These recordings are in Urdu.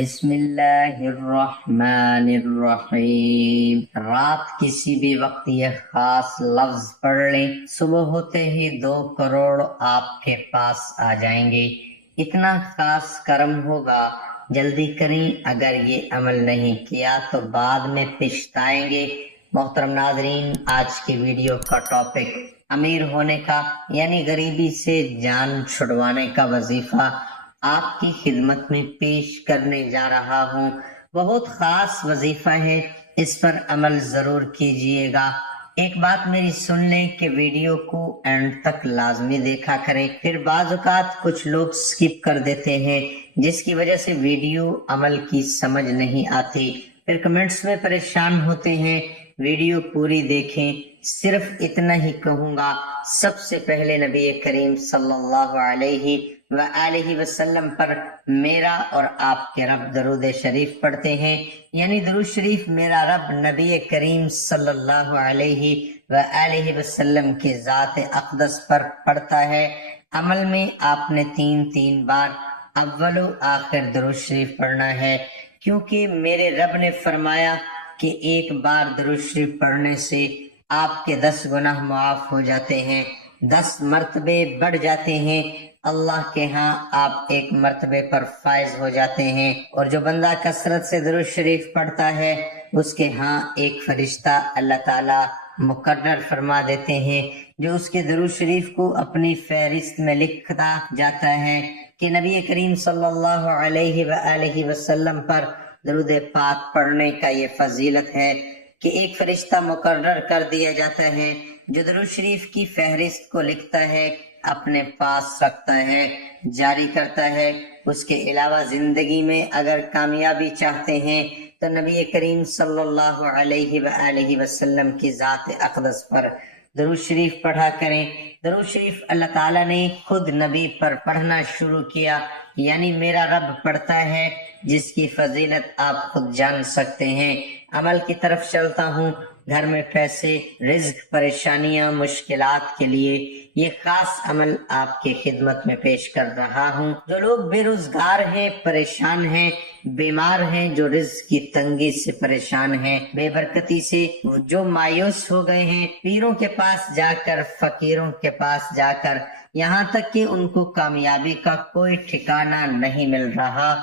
بسم اللہ الرحمن الرحیم۔ رات کسی بھی وقت یہ خاص لفظ پڑھ لیں، صبح ہوتے ہی 2 کروڑ آپ کے پاس آ جائیں گے۔ اتنا خاص کرم ہوگا، جلدی کریں۔ اگر یہ عمل نہیں کیا تو بعد میں پچھتائیں گے۔ محترم ناظرین، آج کی ویڈیو کا ٹاپک امیر ہونے کا یعنی غریبی سے جان چھڑوانے کا وظیفہ آپ کی خدمت میں پیش کرنے جا رہا ہوں۔ بہت خاص وظیفہ ہے، اس پر عمل ضرور کیجئے گا۔ ایک بات میری سن لیں کہ ویڈیو کو اینڈ تک لازمی دیکھا کریں، پھر بعض اوقات کچھ لوگ سکپ کر دیتے ہیں جس کی وجہ سے ویڈیو عمل کی سمجھ نہیں آتی، پھر کمنٹس میں پریشان ہوتے ہیں۔ ویڈیو پوری دیکھیں۔ صرف اتنا ہی کہوں گا، سب سے پہلے نبی کریم صلی اللہ علیہ وآلہ وسلم پر میرا اور آپ کے رب درود شریف پڑھتے ہیں، یعنی درود شریف میرا رب نبی کریم صلی اللہ علیہ وآلہ وسلم کی ذات اقدس پر پڑھتا ہے۔ عمل میں آپ نے 3 بار اول و آخر درود شریف پڑھنا ہے، کیونکہ میرے رب نے فرمایا کہ ایک بار درود شریف پڑھنے سے آپ کے 10 گناہ معاف ہو جاتے ہیں، 10 مرتبے بڑھ جاتے ہیں، اللہ کے ہاں آپ 1 مرتبے پر فائز ہو جاتے ہیں۔ اور جو بندہ کثرت سے درود شریف پڑھتا ہے اس کے ہاں ایک فرشتہ اللہ تعالی مقرر فرما دیتے ہیں جو اس کے درود شریف کو اپنی فہرست میں لکھتا جاتا ہے کہ نبی کریم صلی اللہ علیہ وآلہ وسلم پر درود پاک پڑھنے کا یہ فضیلت ہے کہ ایک فرشتہ مقرر کر دیا جاتا ہے جو درود شریف کی فہرست کو لکھتا ہے، اپنے پاس رکھتا ہے، جاری کرتا ہے۔ اس کے علاوہ زندگی میں اگر کامیابی چاہتے ہیں تو نبی کریم صلی اللہ علیہ وآلہ وسلم کی ذات اقدس پر درود شریف پڑھا کریں۔ درود شریف اللہ تعالیٰ نے خود نبی پر پڑھنا شروع کیا، یعنی میرا رب پڑھتا ہے، جس کی فضیلت آپ خود جان سکتے ہیں۔ عمل کی طرف چلتا ہوں۔ گھر میں پیسے، رزق، پریشانیاں، مشکلات کے لیے یہ خاص عمل آپ کی خدمت میں پیش کر رہا ہوں۔ جو لوگ بے روزگار ہیں، پریشان ہیں، بیمار ہیں، جو رزق کی تنگی سے پریشان ہیں، بے برکتی سے جو مایوس ہو گئے ہیں، پیروں کے پاس جا کر، فقیروں کے پاس جا کر، یہاں تک کہ ان کو کامیابی کا کوئی ٹھکانہ نہیں مل رہا،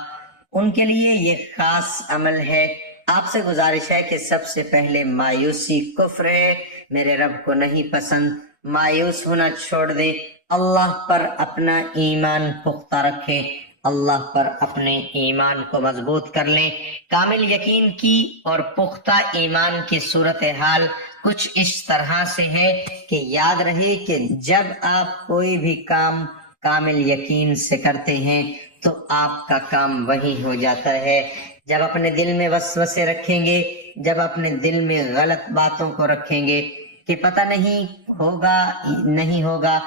ان کے لیے یہ خاص عمل ہے۔ آپ سے گزارش ہے کہ سب سے پہلے مایوسی کفر ہے، میرے رب کو نہیں پسند۔ مایوس ہونا چھوڑ دیں، اللہ پر اپنا ایمان پختہ رکھیں، اللہ پر اپنے ایمان کو مضبوط کر لیں۔ کامل یقین کی اور پختہ ایمان کی صورتحال کچھ اس طرح سے ہے کہ یاد رہے کہ جب آپ کوئی بھی کام کامل یقین سے کرتے ہیں تو آپ کا کام وہی ہو جاتا ہے۔ جب اپنے دل میں وسوسے رکھیں گے، جب اپنے دل میں غلط باتوں کو رکھیں گے کہ پتہ نہیں ہوگا نہیں ہوگا،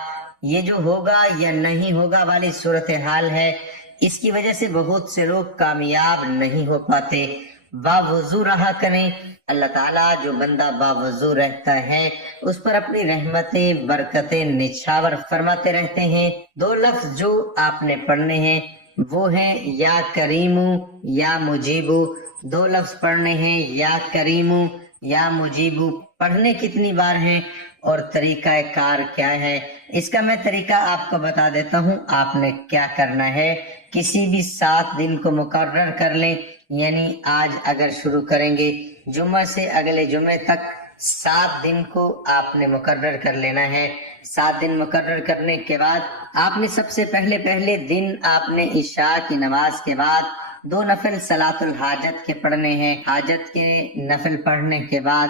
یہ جو ہوگا یا نہیں ہوگا والی صورتحال ہے، اس کی وجہ سے بہت سے لوگ کامیاب نہیں ہو پاتے۔ باوضو رہا کریں۔ اللہ تعالیٰ جو بندہ باوضو رہتا ہے اس پر اپنی رحمتیں، برکتیں نچھاور فرماتے رہتے ہیں۔ 2 لفظ جو آپ نے پڑھنے ہیں وہ ہیں یا کریمو یا مجیبو۔ 2 لفظ پڑھنے ہیں، یا کریمو یا مجیبو۔ پڑھنے کتنی بار ہیں اور طریقہ کار کیا ہے، اس کا میں طریقہ آپ کو بتا دیتا ہوں۔ آپ نے کیا کرنا ہے، کسی بھی 7 دن کو مقرر کر لیں، یعنی آج اگر شروع کریں گے، جمعہ سے اگلے جمعے تک 7 دن کو آپ نے مقرر کر لینا ہے۔ 7 دن مقرر کرنے کے بعد آپ نے سب سے پہلے دن آپ نے عشاء کی نماز کے بعد 2 نفل صلاۃ الحاجت کے پڑھنے ہیں۔ حاجت کے نفل پڑھنے کے بعد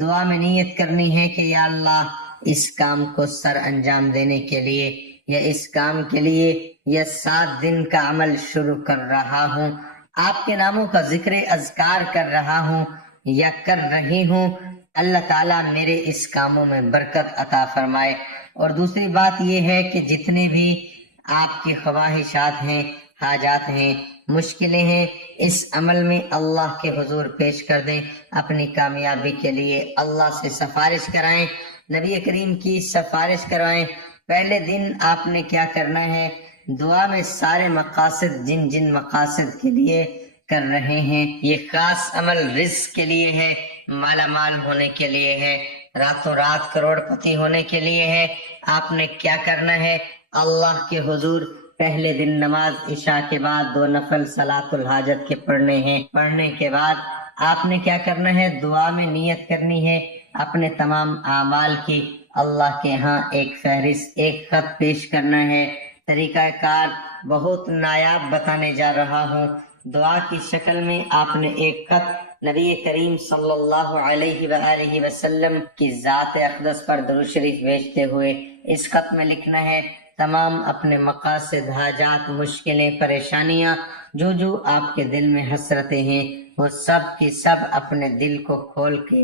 دعا میں نیت کرنی ہے کہ یا اللہ، اس کام کو سر انجام دینے کے لیے یا اس کام کے لیے یہ 7 دن کا عمل شروع کر رہا ہوں، آپ کے ناموں کا ذکر اذکار کر رہا ہوں یا کر رہی ہوں، اللہ تعالیٰ میرے اس کاموں میں برکت عطا فرمائے۔ اور دوسری بات یہ ہے کہ جتنے بھی آپ کی خواہشات ہیں، حاجات ہیں، مشکلیں ہیں، اس عمل میں اللہ کے حضور پیش کر دیں۔ اپنی کامیابی کے لیے اللہ سے سفارش کرائیں، نبی کریم کی سفارش کروائیں۔ پہلے دن آپ نے کیا کرنا ہے، دعا میں سارے مقاصد، جن مقاصد کے لیے کر رہے ہیں، یہ خاص عمل رزق کے لیے ہے، مالا مال ہونے کے لیے ہے، راتوں رات کروڑ پتی ہونے کے لیے ہے۔ آپ نے کیا کرنا ہے؟ اللہ کے حضور پہلے دن نماز عشاء کے بعد 2 نفل صلاۃ الحاجت کے پڑھنے ہیں۔ پڑھنے کے بعد آپ نے کیا کرنا ہے؟ دعا میں نیت کرنی ہے اپنے تمام اعمال کی، اللہ کے ہاں ایک فہرست، ایک خط پیش کرنا ہے۔ طریقہ کار بہت نایاب بتانے جا رہا ہوں۔ دعا کی شکل میں آپ نے ایک خط نبی کریم صلی اللہ علیہ وآلہ وسلم کی ذات اقدس پر درود شریف بھیجتے ہوئے اس خط میں لکھنا ہے تمام اپنے مقاصد، حاجات، مشکلیں، پریشانیاں، جو آپ کے دل میں حسرتیں ہیں، وہ سب کی سب اپنے دل کو کھول کے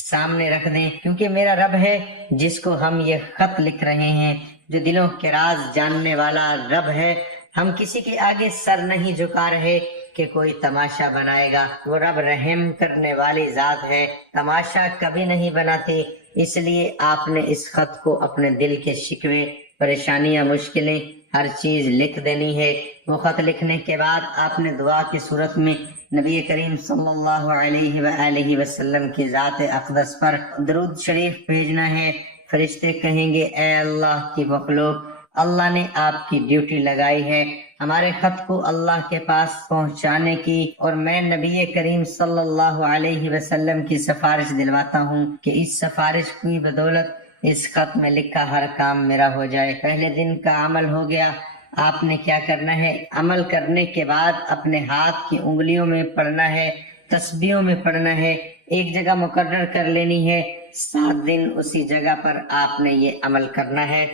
سامنے رکھ دیں، کیونکہ میرا رب ہے جس کو ہم یہ خط لکھ رہے ہیں، جو دلوں کے راز جاننے والا رب ہے۔ ہم کسی کے آگے سر نہیں جھکا رہے کہ کوئی تماشا بنائے گا، وہ رب رحم کرنے والی ذات ہے، تماشا کبھی نہیں بناتی۔ اس لیے آپ نے اس خط کو اپنے دل کے شکوے، پریشانیاں، مشکلیں، ہر چیز لکھ دینی ہے۔ وہ خط لکھنے کے بعد آپ نے دعا کی صورت میں نبی کریم صلی اللہ علیہ وآلہ وسلم کی ذات اقدس پر درود شریف بھیجنا ہے۔ فرشتے کہیں گے اے اللہ کی مخلوق، اللہ نے آپ کی ڈیوٹی لگائی ہے ہمارے خط کو اللہ کے پاس پہنچانے کی، اور میں نبی کریم صلی اللہ علیہ وسلم کی سفارش دلواتا ہوں کہ اس سفارش کی بدولت اس خط میں لکھا ہر کام میرا ہو جائے۔ پہلے دن کا عمل ہو گیا۔ آپ نے کیا کرنا ہے؟ عمل کرنے کے بعد اپنے ہاتھ کی انگلیوں میں پڑھنا ہے، تسبیحوں میں پڑھنا ہے، ایک جگہ مقرر کر لینی ہے، 7 دن اسی جگہ پر آپ نے یہ عمل کرنا ہے۔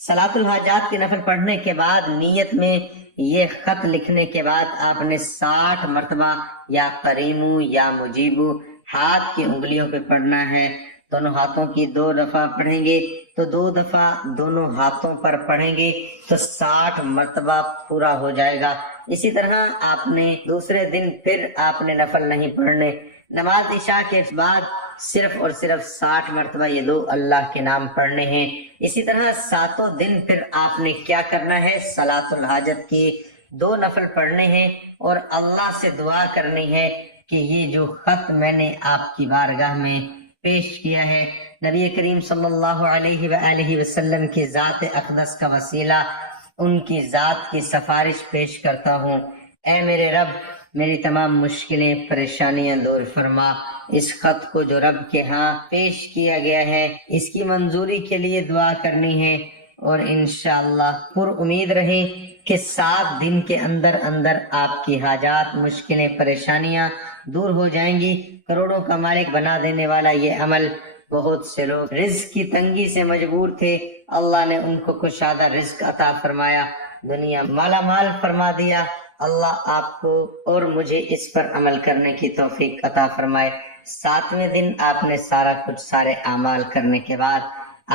صلاۃ الحاجات کے نفل پڑھنے کے بعد نیت میں یہ خط لکھنے کے بعد آپ نے 60 مرتبہ یا قریمو یا مجیبو ہاتھ کی انگلیوں پہ پڑھنا ہے۔ دونوں ہاتھوں کی 2 دفعہ پڑھیں گے تو 2 دفعہ دونوں ہاتھوں پر پڑھیں گے تو 60 مرتبہ پورا ہو جائے گا۔ اسی طرح آپ نے دوسرے دن پھر آپ نے نفل نہیں پڑھنے، نماز عشاء کے بعد صرف اور صرف 60 مرتبہ یہ 2 اللہ کے نام پڑھنے ہیں۔ اسی طرح 7 دن پھر آپ نے کیا کرنا ہے؟ صلاۃ الحاجت کی 2 نفل پڑھنے ہیں اور اللہ سے دعا کرنی ہے کہ یہ جو خط میں نے آپ کی بارگاہ میں پیش کیا ہے، نبی کریم صلی اللہ علیہ وآلہ وسلم کی ذات اقدس کا وسیلہ، ان کی ذات کی سفارش پیش کرتا ہوں، اے میرے رب میری تمام مشکلیں، پریشانیاں دور فرما۔ اس خط کو جو رب کے ہاں پیش کیا گیا ہے اس کی منظوری کے لیے دعا کرنی ہے، اور انشاءاللہ پر امید رہیں کہ 7 دن کے اندر اندر آپ کی حاجات، مشکلیں، پریشانیاں دور ہو جائیں گی۔ کروڑوں کا مالک بنا دینے والا یہ عمل، بہت سے لوگ رزق کی تنگی سے مجبور تھے، اللہ نے ان کو کشادہ رزق عطا فرمایا، دنیا مالا مال فرما دیا۔ اللہ آپ کو اور مجھے اس پر عمل کرنے کی توفیق عطا فرمائے۔ 7ویں دن آپ نے سارا کچھ، سارے اعمال کرنے کے بعد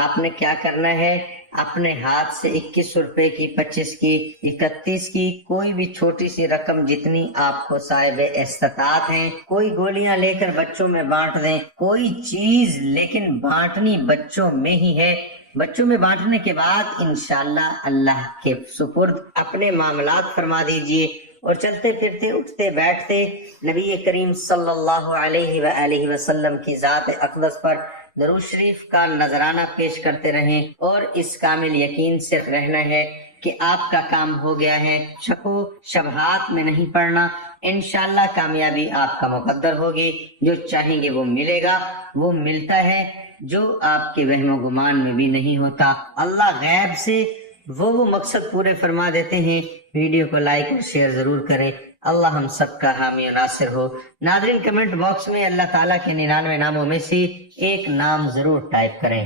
آپ نے کیا کرنا ہے؟ اپنے ہاتھ سے 21 روپے کی، 25 کی، 31 کی، کوئی بھی چھوٹی سی رقم جتنی آپ کو صاحب استطاعت ہیں، کوئی گولیاں لے کر بچوں میں بانٹ دیں، کوئی چیز، لیکن بانٹنی بچوں میں ہی ہے۔ بچوں میں بانٹنے کے بعد انشاءاللہ اللہ کے سپرد اپنے معاملات فرما دیجئے، اور چلتے پھرتے، اٹھتے بیٹھتے نبی کریم صلی اللہ علیہ وآلہ وسلم کی ذات اقدس پر درود شریف کا نذرانہ پیش کرتے رہیں، اور اس کامل یقین سے رہنا ہے کہ آپ کا کام ہو گیا ہے۔ شک و شبہات میں نہیں پڑنا، انشاءاللہ کامیابی آپ کا مقدر ہوگی، جو چاہیں گے وہ ملے گا، وہ ملتا ہے جو آپ کے وہم و گمان میں بھی نہیں ہوتا۔ اللہ غیب سے وہ مقصد پورے فرما دیتے ہیں۔ ویڈیو کو لائک اور شیئر ضرور کریں۔ اللہ ہم سب کا حامی و ناصر ہو۔ ناظرین کمنٹ باکس میں اللہ تعالیٰ کے 99 ناموں میں سے ایک نام ضرور ٹائپ کریں۔